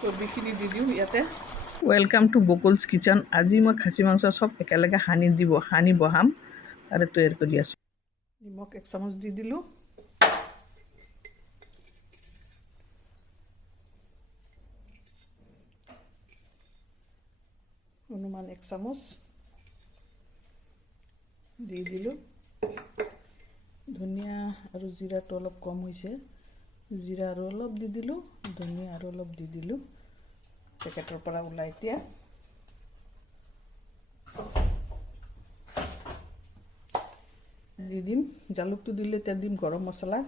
চৰ্বিখিনি দি দিওঁ ইয়াতে। Welcome to Bokul's kitchen. আজি মই খাচী মাংস চব একেলগে সানি বহাম তাৰে তৈয়াৰ কৰি আছোঁ। নিমখ 1 চামুচ দি দিলোঁ। অনুমান 1 চামুচ দি দিলোঁ। ধনিয়া আৰু জিৰাটো অলপ কম হৈছে, জিৰা আৰু অলপ দি দিলোঁ, ধনিয়া আৰু অলপ দি দিলোঁ পেকেটৰ পৰা ওলাই। এতিয়া দি দিম জালুকটো দিলে, এতিয়া দিম গৰম মছলা।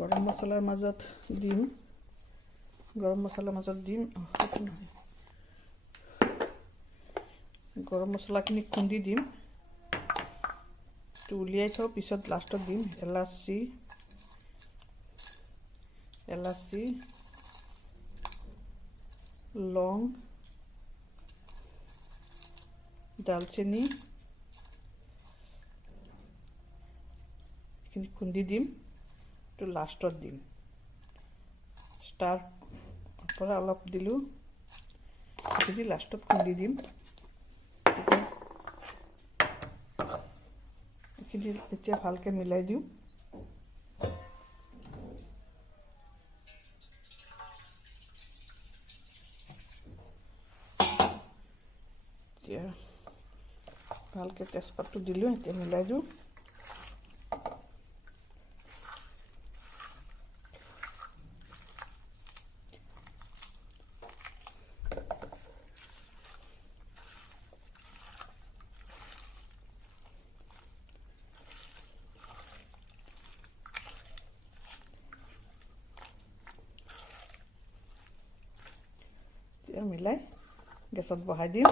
গৰম মছলাৰ মাজত দিম গৰম মছলাখিনি খুন্দি দিম। উলিয়াই থওঁ, পিছত লাষ্টত দিম এলাচি, লং, দালচেনি এইখিনি খুন্দি দিম। এইটো লাষ্টত দিম। ষ্টাৰ পৰা অলপ দিলোঁ, এইখিনি লাষ্টত খুন্দি দিম। এইখিনি এতিয়া ভালকৈ মিলাই দিওঁ। এতিয়া ভালকৈ তেজপাতটো দিলোঁ, এতিয়া মিলাই দিওঁ। মিলাই গেছত বহাই দিওঁ।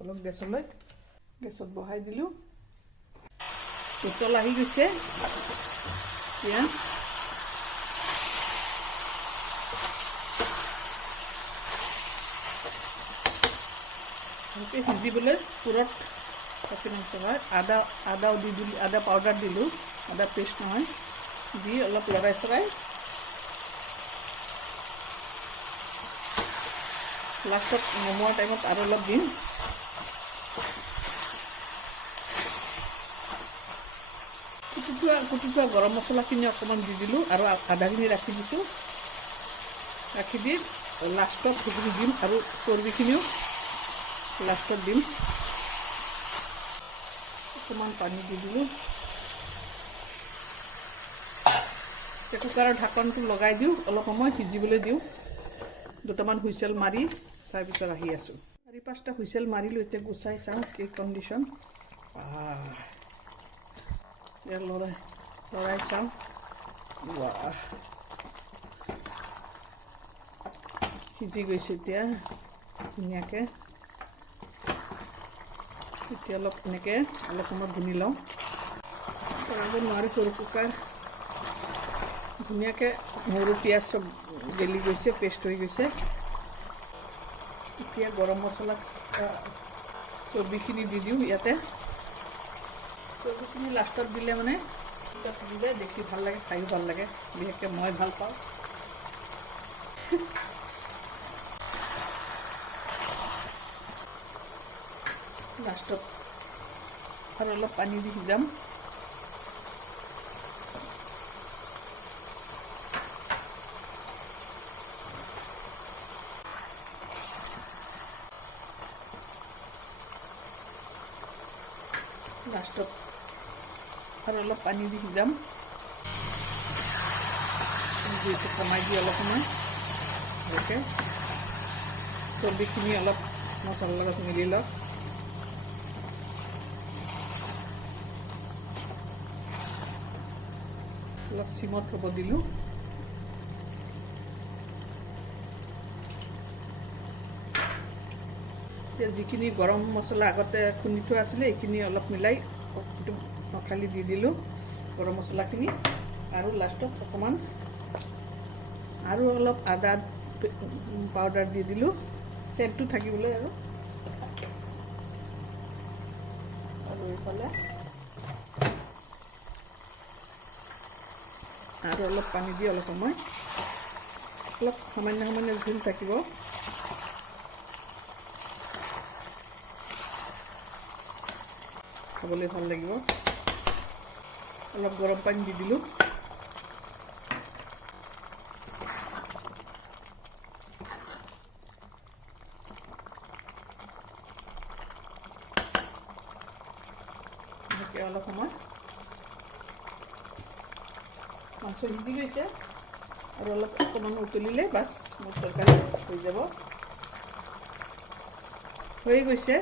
অলপ গেছত বহাই দিলোঁ। উতল আহি গৈছে। এতিয়া ভালকৈ সিজিবলৈ পুৰত খাচী মাংস হয়। আদাও দি দিলোঁ, আদা পাউডাৰ দিলোঁ, আদা পেষ্ট নহয়, দি অলপ লৰাই চৰাই লাষ্টত নমোৱাৰ টাইমত আৰু অলপ দিম। কুটি গৰম মছলাখিনি অকণমান দি দিলোঁ আৰু আদাখিনি ৰাখি দিছোঁ। ৰাখি দি লাষ্টত সেইখিনি দিম আৰু চৰ্বিখিনিও লাষ্টত দিম। অকণমান পানী দি দিলোঁ। কুকাৰৰ ঢাকনটো লগাই দিওঁ, অলপ সময় সিজিবলৈ দিওঁ। দুটামান হুইচেল মাৰি তাৰপিছত আহি আছোঁ। 4-5টা হুইচেল মাৰিলোঁ। এতিয়া গুচাই চাওঁ কি কণ্ডিশ্যন। লৰাই চাওঁ। সিজি গৈছে এতিয়া ধুনীয়াকৈ। এতিয়া অলপ এনেকৈ অলপ সময় ভুনি লওঁ। কৰাব নোৱাৰি, সৰু কুকাৰ। ধুনীয়াকৈ নহৰু পিঁয়াজ চব গেলি গৈছে, পেষ্ট হৈ গৈছে। এতিয়া গৰম মছলা চৰ্বিখিনি দি দিওঁ ইয়াতে। চৰ্বিখিনি লাষ্টত দিলে মানে থাকি যায়, দেখি ভাল লাগে, খায়ো ভাল লাগে। বিশেষকৈ মই ভাল পাওঁ। লাষ্টত আৰু অলপ পানী দি সিজাম। লাষ্টত আৰু অলপ পানী দি সিজাম। জুইটো কমাই দি অলপ সময় ভালকৈ চৰ্বিখিনি অলপ মছলাৰ লগত মিলি লওক। অলপ চিমত হ'ব দিলোঁ। এতিয়া যিখিনি গৰম মছলা আগতে খুন্দি থোৱা আছিলে, এইখিনি অলপ মিলাই খালি দি দিলোঁ গৰম মছলাখিনি। আৰু লাষ্টত অকণমান আৰু অলপ আদা পাউডাৰ দি দিলোঁ, চেণ্টটো থাকিবলৈ। আৰু এইফালে আৰু অলপ পানী দি অলপ সময় অলপ সামান্য সামান্য জোল থাকিব খাবলৈ ভাল লাগিব অলপ গৰম পানী দি দিলোঁ অলপ সময় মাংস সিজি গৈছে আৰু অলপ অকণমান উতলিলে বাছ মোৰ তৰকাৰী হৈ যাব হৈ গৈছে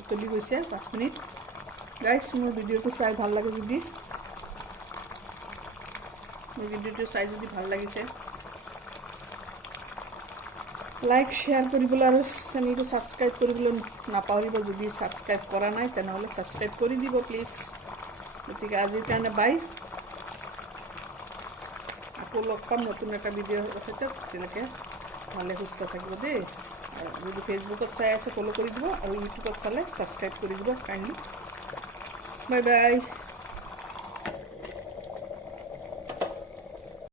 উতলি গৈছে 5 মিনিট গাইজ মোৰ ভিডিঅ'টো চাই ভাল লাগে যদি ভাল লাগিছে লাইক শ্বেয়াৰ কৰিবলৈ আৰু চেনেলটো ছাবস্ক্ৰাইব কৰিবলৈ নাপাহৰিব যদি ছাবস্ক্ৰাইব কৰা নাই তেনেহ'লে ছাবস্ক্ৰাইব কৰি দিব প্লিজ গতিকে আজিৰ কাৰণে বাই আকৌ লগ পাম নতুন এটা ভিডিঅ'ৰ সৈতে তেনেকৈ ভালে সুস্থ থাকিব দেই আৰু যদি ফেচবুকত চাই আছে ফ'ল' কৰি দিব আৰু ইউটিউবত চালে ছাবস্ক্ৰাইব কৰি দিব কাইণ্ডলি বাই বাই